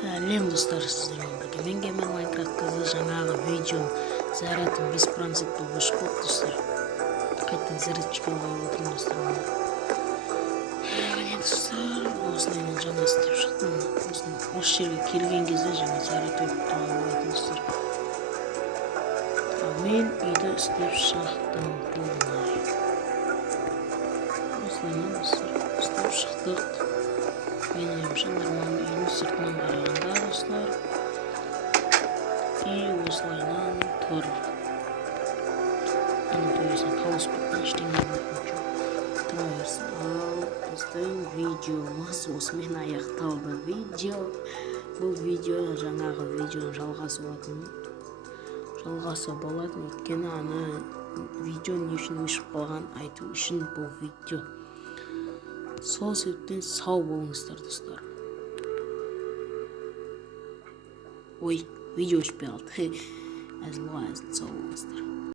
Сәлем достар, сіздермен бірге мен геймер Майнкрафт қызы жаңағы видео зарядым 5% болып шығып достар. Қайтадан зарядчикке қойып отырмын достар. Міне достар, осылайынан жаңа істеп шықтым. Осы жерге келген кезде жаңа заряд өліп қалған болатын достар. Мен үйді істеп шықтым. Осылайынан достар, істеп шықтық. Менің ойымша нормальный үйдің сыртынан қарағанда достар, үй осылайынан тұр. Оның төбесіне қалыс көптен ештеңе болмайтын жоқ. Тұра берсін. Ал біздің видеомыз осымен аяқталды. Бұл видео жаңағы видеоның жалғасы болатын. Өйткені ана видео не үшін өшіп қалған айту үшін бұл видео. Сол себептен сау болыңыздар достар. Ой, видео өшпей қалды. Сау болыңыздар.